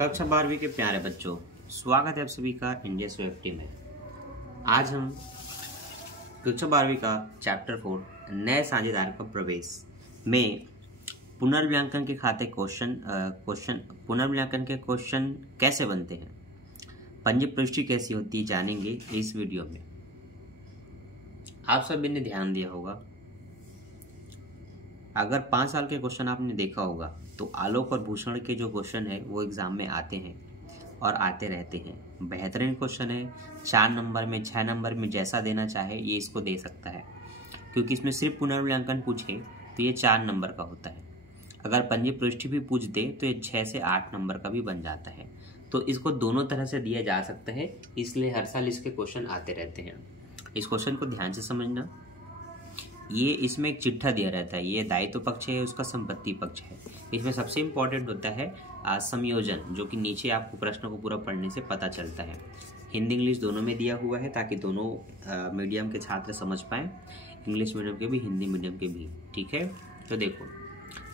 कक्षा 12वीं के प्यारे बच्चों, स्वागत है आप सभी का इंडिया स्वेफ्टी में। आज हम कक्षा 12वीं का चैप्टर 4 नए साझेदार का प्रवेश में पुनर्मूल्यांकन के खाते पुनर्मूल्यांकन के क्वेश्चन कैसे बनते हैं, पंजी पुष्टि कैसी होती है, जानेंगे इस वीडियो में। आप सभी ने ध्यान दिया होगा, अगर 5 साल के क्वेश्चन आपने देखा होगा तो आलोक और भूषण के जो क्वेश्चन है वो एग्जाम में आते हैं और आते रहते हैं। बेहतरीन क्वेश्चन है, 4 नंबर में 6 नंबर में जैसा देना चाहे ये इसको दे सकता है, क्योंकि इसमें सिर्फ पुनर्मूल्यांकन पूछे तो ये 4 नंबर का होता है। अगर पंजी पृष्ठ भी पूछ दे तो ये 6 से 8 नंबर का भी बन जाता है। तो इसको दोनों तरह से दिया जा सकता है, इसलिए हर साल इसके क्वेश्चन आते रहते हैं। इस क्वेश्चन को ध्यान से समझना। ये इसमें एक चिट्ठा दिया रहता है, ये दायित्व पक्ष है, उसका संपत्ति पक्ष है। इसमें सबसे इम्पोर्टेंट होता है संयोजन, जो कि नीचे आपको प्रश्न को पूरा पढ़ने से पता चलता है। हिंदी इंग्लिश दोनों में दिया हुआ है ताकि दोनों मीडियम के छात्र समझ पाएँ, इंग्लिश मीडियम के भी हिंदी मीडियम के भी। ठीक है, तो देखो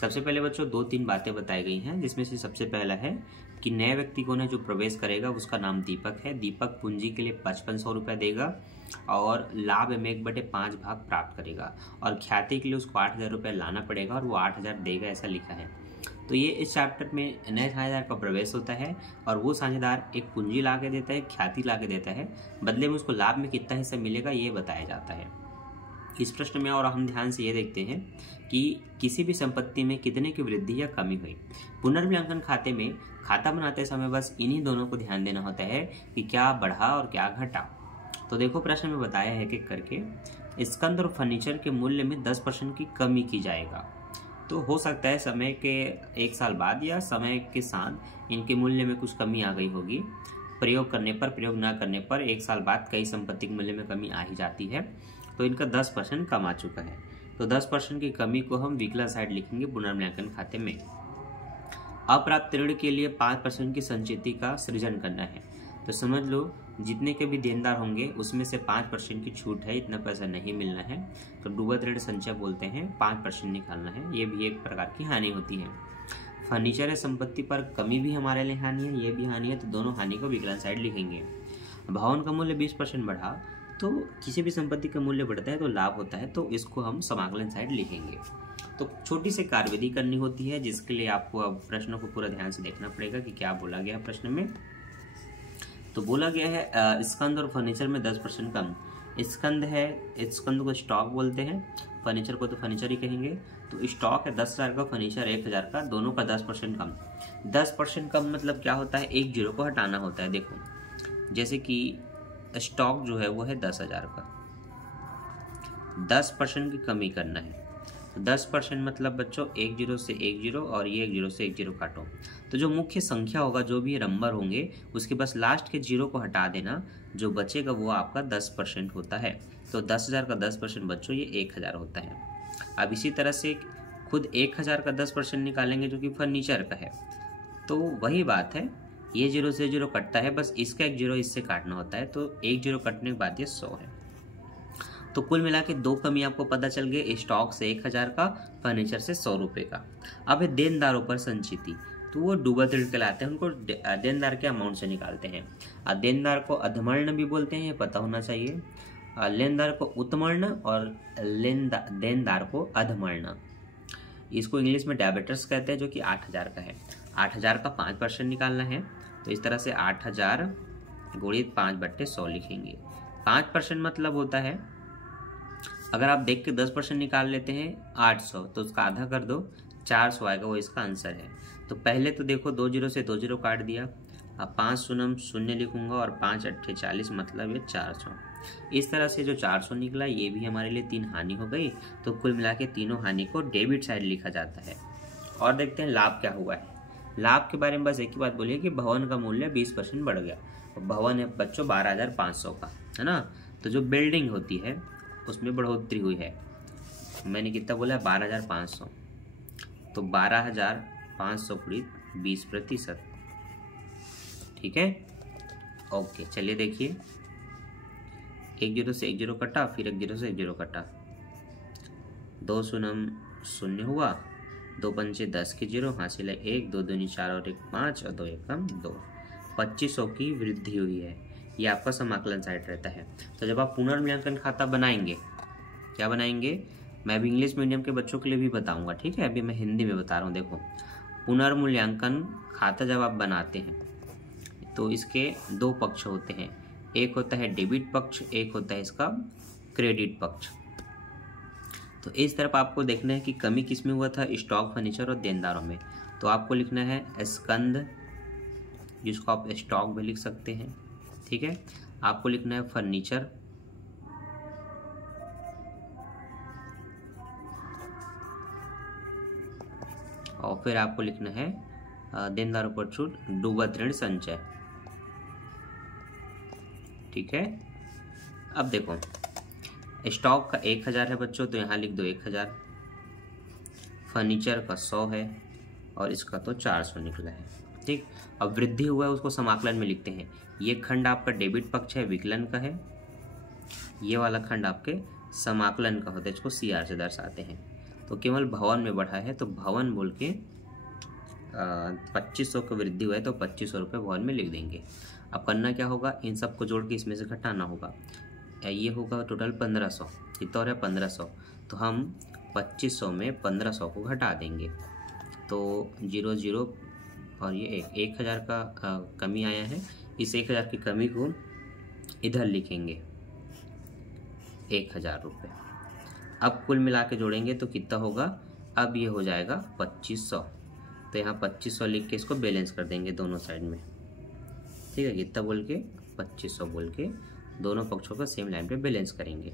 सबसे पहले बच्चों 2-3 बातें बताई गई हैं, जिसमें से सबसे पहला है कि नए व्यक्ति को ने जो प्रवेश करेगा उसका नाम दीपक है। दीपक पूंजी के लिए 5500 रुपये देगा और लाभ में 1/5 भाग प्राप्त करेगा, और ख्याति के लिए उसको 8000 रुपये लाना पड़ेगा और वो 8000 देगा, ऐसा लिखा है। तो ये इस चैप्टर में नए साझेदार का प्रवेश होता है और वो साझेदार एक पूंजी ला के देता है, ख्याति ला के देता है, बदले में उसको लाभ में कितना हिस्सा मिलेगा ये बताया जाता है। इस प्रश्न में और हम ध्यान से ये देखते हैं कि किसी भी संपत्ति में कितने की वृद्धि या कमी हुई। पुनर्मूल्यांकन खाते में खाता बनाते समय बस इन्हीं दोनों को ध्यान देना होता है कि क्या बढ़ा और क्या घटा। तो देखो प्रश्न में बताया है कि करके स्कंद और फर्नीचर के मूल्य में 10% की कमी की जाएगा। तो हो सकता है समय के 1 साल बाद या समय के साथ इनके मूल्य में कुछ कमी आ गई होगी। प्रयोग करने पर, प्रयोग न करने पर 1 साल बाद कई संपत्ति के मूल्य में कमी आ ही जाती है। तो इनका 10% कम आ चुका है। तो 10% की कमी को हम विकलन साइड लिखेंगे पुनर्मूल्यांकन खाते में। अप्राप्त ऋण के लिए 5% की संचिति का सृजन करना है। तो समझ लो जितने के भी देनदार होंगे उसमें से 5% की छूट है, इतना पैसा नहीं मिलना है, तो डूबत ऋण संचय बोलते हैं, 5% निकालना है। ये भी एक प्रकार की हानि होती है। फर्नीचर या संपत्ति पर कमी भी हमारे लिए हानि है, ये भी हानि है, तो दोनों हानि को विकलन साइड लिखेंगे। भवन का मूल्य 20% बढ़ा, तो किसी भी संपत्ति का मूल्य बढ़ता है तो लाभ होता है, तो इसको हम समाकलन साइड लिखेंगे। तो छोटी सी कार्यविधि करनी होती है, जिसके लिए आपको अब प्रश्नों को पूरा ध्यान से देखना पड़ेगा कि क्या बोला गया है प्रश्न में। तो बोला गया है स्कंद और फर्नीचर में 10% कम। स्कंद है, स्कंद को स्टॉक बोलते हैं, फर्नीचर को तो फर्नीचर ही कहेंगे। तो स्टॉक है 10,000 का, फर्नीचर 1,000 का, दोनों का 10% कम। 10% कम मतलब क्या होता है, एक जीरो को हटाना होता है। देखो जैसे कि स्टॉक जो है वो है 10,000 का, 10% की कमी करना है। तो 10% मतलब बच्चों 1 जीरो से 1 जीरो और ये 1 जीरो से 1 जीरो काटो, तो जो मुख्य संख्या होगा, जो भी नंबर होंगे उसके बस लास्ट के जीरो को हटा देना, जो बचेगा वो आपका 10% होता है। तो 10,000 का 10% बच्चों ये 1,000 होता है। अब इसी तरह से खुद 1,000 का 10% निकालेंगे जो कि फर्नीचर का है, तो वही बात है, ये जीरो से जीरो कटता है, बस इसका 1 जीरो इससे काटना होता है, तो 1 जीरो कटने के बाद ये 100 है। तो कुल मिला के 2 कमी आपको पता चल गए, स्टॉक से 1,000 का, फर्नीचर से 100 रुपये का। अब है देनदारों पर संचिति, तो वो डूबत ऋण कहलाते हैं, उनको देनदार के अमाउंट से निकालते हैं। देनदार को अधमर्ण भी बोलते हैं, ये पता होना चाहिए। लेनदार को उत्मर्ण और देनदार को अधमर्ण। इसको इंग्लिश में डेबिटर्स कहते हैं, जो कि 8,000 का है। 8,000 का 5% निकालना है, तो इस तरह से 8,000 गुणित 5/100 लिखेंगे। 5% मतलब होता है, अगर आप देख के 10% निकाल लेते हैं 800, तो उसका आधा कर दो 400 आएगा, वो इसका आंसर है। तो पहले तो देखो 2 जीरो से 2 जीरो काट दिया, अब 5 शून्य 0 लिखूंगा और 5 8 40 मतलब ये 400। इस तरह से जो 400 निकला ये भी हमारे लिए 3 हानि हो गई। तो कुल मिला के तीनों हानि को डेबिट साइड लिखा जाता है। और देखते हैं लाभ क्या हुआ है। लाभ के बारे में बस एक ही बात बोलिए कि भवन का मूल्य 20% बढ़ गया। भवन है बच्चों 12,500 का, है ना, तो जो बिल्डिंग होती है उसमें बढ़ोतरी हुई है। मैंने कितना बोला, 12,500, तो 12,500 गुणित 20%। ठीक है, ओके, चलिए देखिए, 1 जीरो से 1 जीरो कटा, फिर 1 जीरो से 1 जीरो कटा, 2 शून्य 0 हुआ, 2 पंचे 10 के 0, हासिल है 1, 2 दूनी 4 और 1 5 और 2 एकम 2। 2500 की वृद्धि हुई है, ये आपका समाकलन साइड रहता है। तो जब आप पुनर्मूल्यांकन खाता बनाएंगे, क्या बनाएंगे, मैं अभी इंग्लिश मीडियम के बच्चों के लिए भी बताऊंगा, ठीक है, अभी मैं हिंदी में बता रहा हूँ। देखो, पुनर्मूल्यांकन खाता जब आप बनाते हैं तो इसके दो पक्ष होते हैं, एक होता है डेबिट पक्ष, एक होता है इसका क्रेडिट पक्ष। तो इस तरफ आपको देखना है कि कमी किस में हुआ था, स्टॉक, फर्नीचर और देनदारों में। तो आपको लिखना है स्कंद, जिसको आप स्टॉक भी लिख सकते हैं, ठीक है। आपको लिखना है फर्नीचर, और फिर आपको लिखना है देनदारों पर छूट, डूबत ऋण संचय, ठीक है। अब देखो, स्टॉक का 1000 है बच्चों, तो यहाँ लिख दो 1000। फर्नीचर का 100 है और इसका तो 400 निकला है, ठीक। अब वृद्धि हुआ है उसको समाकलन में लिखते हैं। ये खंड आपका डेबिट पक्ष है, विकलन का है, ये वाला खंड आपके समाकलन का होता है, इसको CR से दर्शाते हैं। तो केवल भवन में बढ़ा है तो भवन बोल के 2500 का वृद्धि हुआ है तो 2500 रुपये भवन में लिख देंगे। अब करना क्या होगा, इन सबको जोड़ के इसमें से घटाना होगा। ये होगा टोटल 1500, कितना हो रहा है 1500, तो हम 2500 में 1500 को घटा देंगे तो 0 0 और ये 1000 का कमी आया है, इस 1000 की कमी को इधर लिखेंगे 1000 रुपये। अब कुल मिला के जोड़ेंगे तो कितना होगा, अब ये हो जाएगा 2500, तो यहाँ 2500 लिख के इसको बैलेंस कर देंगे दोनों साइड में, ठीक है। कितना बोल के 2500 बोल के दोनों पक्षों का सेम लाइन पे बैलेंस करेंगे।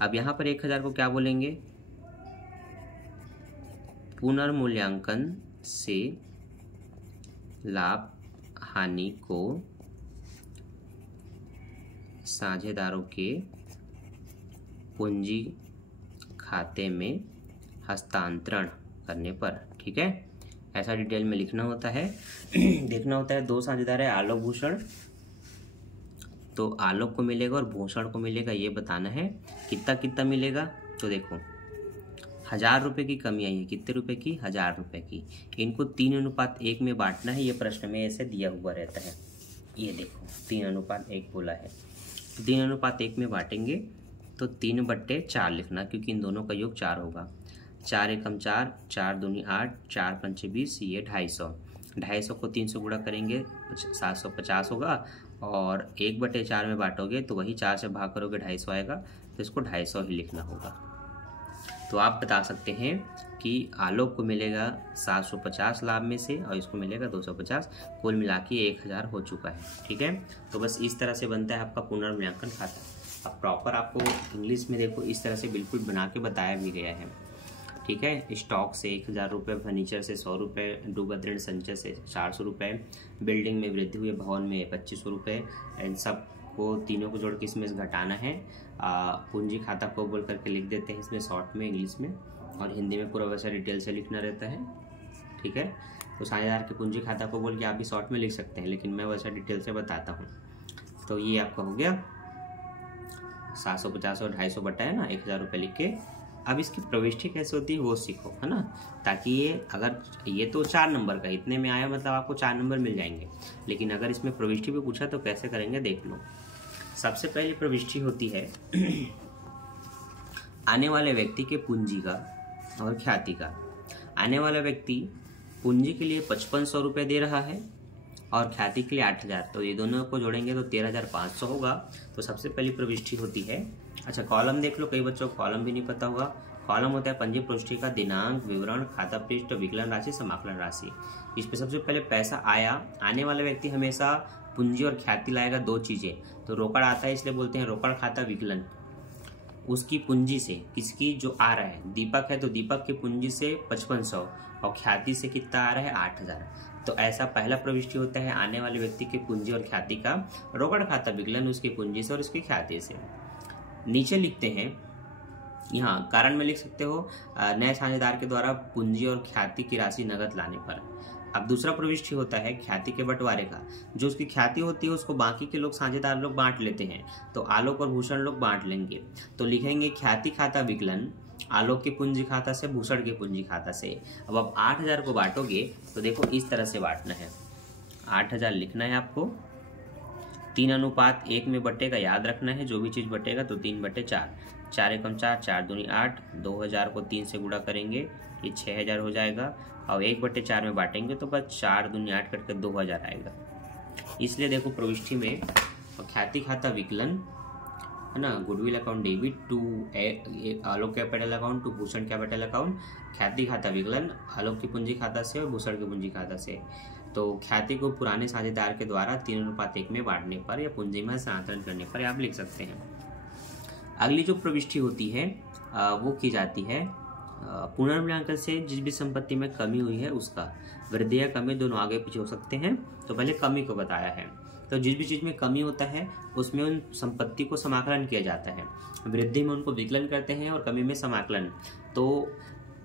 अब यहाँ पर 1000 को क्या बोलेंगे, पुनर्मूल्यांकन से लाभ हानि को साझेदारों के पूंजी खाते में हस्तांतरण करने पर, ठीक है। ऐसा डिटेल में लिखना होता है। देखना होता है, दो साझेदार है आलोक भूषण, तो आलोक को मिलेगा और भूषण को मिलेगा, ये बताना है कितना कितना मिलेगा। तो देखो 1000 रुपये की कमी आई है, कितने रुपए की, 1000 रुपये की। इनको 3:1 में बांटना है, ये प्रश्न में ऐसे दिया हुआ रहता है। ये देखो 3:1 बोला है, तो 3:1 में बांटेंगे तो 3/4 लिखना, क्योंकि इन दोनों का योग 4 होगा। 4 एकम 4, 4 दूनी 8, 4 पंचे 20, ये 250। 250 को 300 गुणा करेंगे 750 होगा, और 1/4 में बांटोगे तो वही 4 से भाग करोगे 250 आएगा, तो इसको 250 ही लिखना होगा। तो आप बता सकते हैं कि आलोक को मिलेगा 750 लाभ में से और इसको मिलेगा 250, कुल मिला के 1000 हो चुका है, ठीक है। तो बस इस तरह से बनता है आपका पुनर्मूल्यांकन खाता। अब प्रॉपर आपको इंग्लिश में देखो इस तरह से बिल्कुल बना के बताया भी गया है, ठीक है। स्टॉक से 1000 रुपये, फर्नीचर से 100 रुपये, डूबत ऋण संचय से 400 रुपये, बिल्डिंग में वृद्धि हुई, भवन में 2500 रुपये, इन सब को तीनों को जोड़ के इसमें घटाना है। पूंजी खाता को बोल करके लिख देते हैं इसमें शॉर्ट में इंग्लिश में, और हिंदी में पूरा वैसा डिटेल से लिखना रहता है, ठीक है। तो साझेदार के पूंजी खाता को बोल के आप भी शॉर्ट में लिख सकते हैं, लेकिन मैं वैसा डिटेल से बताता हूँ। तो ये आपका हो गया 750 और 250 बटाए ना 1000 रुपये लिख के। अब इसकी प्रविष्टि कैसे होती है वो सीखो, है ना, ताकि ये अगर ये तो 4 नंबर का इतने में आया मतलब आपको 4 नंबर मिल जाएंगे, लेकिन अगर इसमें प्रविष्टि भी पूछा तो कैसे करेंगे देख लो। सबसे पहली प्रविष्टि होती है आने वाले व्यक्ति के पूंजी का और ख्याति का। आने वाला व्यक्ति पूंजी के लिए 5500 रुपये दे रहा है और ख्याति के लिए 8000, तो ये दोनों को जोड़ेंगे तो 13500 होगा। तो सबसे पहली प्रविष्टि होती है, अच्छा कॉलम देख लो, कई बच्चों को कॉलम भी नहीं पता होगा। कॉलम होता है पंजी प्रविष्टि का दिनांक, विवरण, खाता पृष्ठ, विकलन राशि, समाकलन राशि। इस पे सबसे पहले पैसा आया। आने वाला व्यक्ति हमेशा पूंजी और ख्याति लाएगा, दो चीजें। तो रोकड़ आता है इसलिए बोलते हैं रोकड़ खाता विकलन। उसकी पूंजी से, किसकी, जो आ रहा है, दीपक है तो दीपक की पूंजी से 5500 और ख्याति से कितना आ रहा है 8000। तो ऐसा पहला प्रविष्टि होता है आने वाले व्यक्ति की पूंजी और ख्याति का, रोकड़ खाता विकलन उसकी पूंजी से और उसकी ख्याति से। नीचे लिखते हैं, यहाँ कारण में लिख सकते हो, नए साझेदार के द्वारा पूंजी और ख्याति की राशि नगद लाने पर। अब दूसरा प्रविष्टि होता है ख्याति के बंटवारे का। जो उसकी ख्याति होती है उसको बाकी के लोग साझेदार लोग बांट लेते हैं, तो आलोक और भूषण लोग बांट लेंगे। तो लिखेंगे ख्याति खाता विकलन आलोक के पूंजी खाता से, भूषण के पूंजी खाता से। अब आप 8000 को बांटोगे तो देखो इस तरह से बांटना है। 8000 लिखना है आपको, 3:1 में बटेगा, याद रखना है जो भी चीज़ बटेगा तो 3/4, 4 एकम 4, 4 दूनी 8, 2000 को 3 से गुणा करेंगे ये 6000 हो जाएगा, और 1/4 में बांटेंगे तो बस 4 दूनी 8 कट कर 2000 आएगा। इसलिए देखो प्रविष्टि में ख्याति खाता विकलन है ना, goodwill account debit to Alok capital account to Bhushan capital account, ख्याति खाता विकलन आलोक की पूंजी खाता से और भूषण की पूंजी खाता से। तो ख्याति को पुराने साझेदार के द्वारा 3:1 में बांटने पर या पूंजी में स्थानांतरण करने पर आप लिख सकते हैं। अगली जो प्रविष्टि होती है वो की जाती है पुनर्मूल्यांकन से जिस भी संपत्ति में कमी हुई है उसका, वृद्धि या कमी दोनों आगे पीछे हो सकते हैं। तो पहले कमी को बताया है, तो जिस भी चीज़ में कमी होता है उसमें उन संपत्ति को समाकलन किया जाता है, वृद्धि में उनको विकलन करते हैं और कमी में समाकलन। तो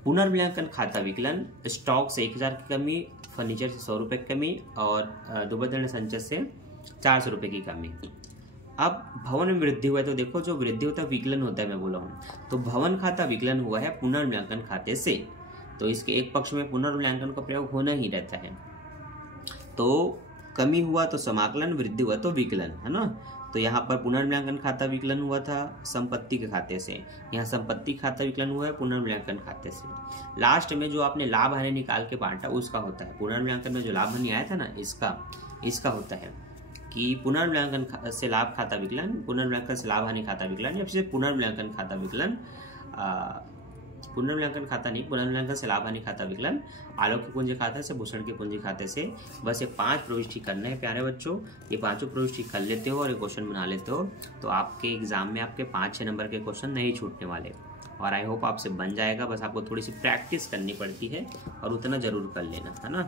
पुनर्मूल्यांकन खाता विकलन, स्टॉक से 1000 की कमी, फर्नीचर से 100 रुपये की कमी और दुबदर्ण संचय से 400 रुपये की कमी। अब भवन में वृद्धि हुआ है तो देखो जो वृद्धि होता है विकलन होता है, मैं बोला हूँ, तो भवन खाता विकलन हुआ है पुनर्मूल्यांकन खाते से, तो इसके एक पक्ष में पुनर्मूल्यांकन का प्रयोग होना ही रहता है। तो कमी हुआ तो समाकलन, वृद्धि हुआ तो विकलन, है ना। तो यहाँ पर पुनर्मूल्यांकन खाता विकलन हुआ था संपत्ति के खाते से, यहाँ संपत्ति खाता विकलन हुआ है पुनर्मूल्यांकन खाते से। लास्ट में जो आपने लाभ हानि निकाल के बांटा उसका होता है, पुनर्मूल्यांकन में जो लाभ हानि आया था ना इसका होता है कि पुनर्मूल्यांकन से लाभ खाता विकलन, पुनर्मूल्यांकन से लाभ हानि खाता विकलन, या फिर पुनर्मूल्यांकन खाता विकलन, पुनर्मूल्यांकन खाता नहीं, पुनर्मूल्यांकन से लाभ हानि खाता विकलन आलोक की पूंजी खाते से, भूषण के पूंजी खाते से। बस ये 5 प्रविष्टि करने हैं प्यारे बच्चों, ये 5 प्रविष्टि कर लेते हो और ये क्वेश्चन बना लेते हो तो आपके एग्जाम में आपके 5-6 नंबर के क्वेश्चन नहीं छूटने वाले, और आई होप आपसे बन जाएगा। बस आपको थोड़ी सी प्रैक्टिस करनी पड़ती है और उतना जरूर कर लेना, है ना,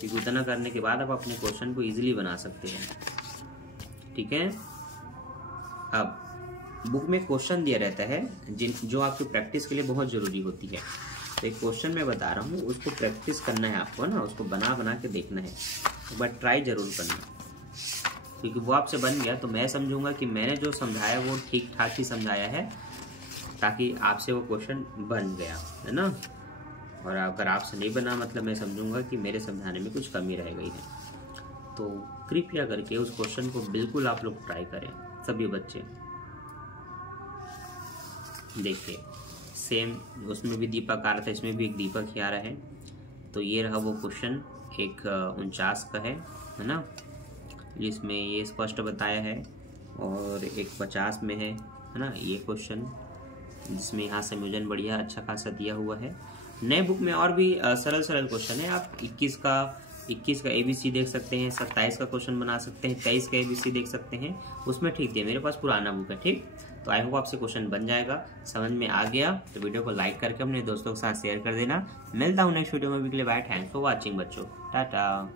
क्योंकि उतना करने के बाद आप अपने क्वेश्चन को ईजिली बना सकते हैं। ठीक है, अब बुक में क्वेश्चन दिया रहता है जो आपकी प्रैक्टिस के लिए बहुत ज़रूरी होती है। तो एक क्वेश्चन मैं बता रहा हूँ, उसको प्रैक्टिस करना है आपको ना, उसको बना बना के देखना है, एक बार ट्राई जरूर करना, क्योंकि वो आपसे बन गया तो मैं समझूंगा कि मैंने जो समझाया वो ठीक ठाक ही समझाया है, ताकि आपसे वो क्वेश्चन बन गया, है ना। और अगर आपसे नहीं बना मतलब मैं समझूंगा कि मेरे समझाने में कुछ कमी रह गई है। तो कृपया करके उस क्वेश्चन को बिल्कुल आप लोग ट्राई करें, सभी बच्चे। देखिए सेम उसमें भी दीपक आ रहा था, इसमें भी एक दीपक ही आ रहा है। तो ये रहा वो क्वेश्चन, एक 49 का है ना, जिसमें ये स्पष्ट बताया है, और एक 50 में है ना ये क्वेश्चन, जिसमें यहाँ संयोजन बढ़िया अच्छा खासा दिया हुआ है। नए बुक में और भी सरल सरल क्वेश्चन है, आप 21 का ABC देख सकते हैं, 27 का क्वेश्चन बना सकते हैं, 23 का ABC देख सकते हैं, उसमें ठीक है। मेरे पास पुराना बुक है, ठीक। तो आई होप आपसे क्वेश्चन बन जाएगा, समझ में आ गया तो वीडियो को लाइक करके अपने दोस्तों के साथ शेयर कर देना। मिलता हूँ नेक्स्ट वीडियो में, भी के लिए बाय, थैंक्स फॉर वॉचिंग बच्चों, टाटा।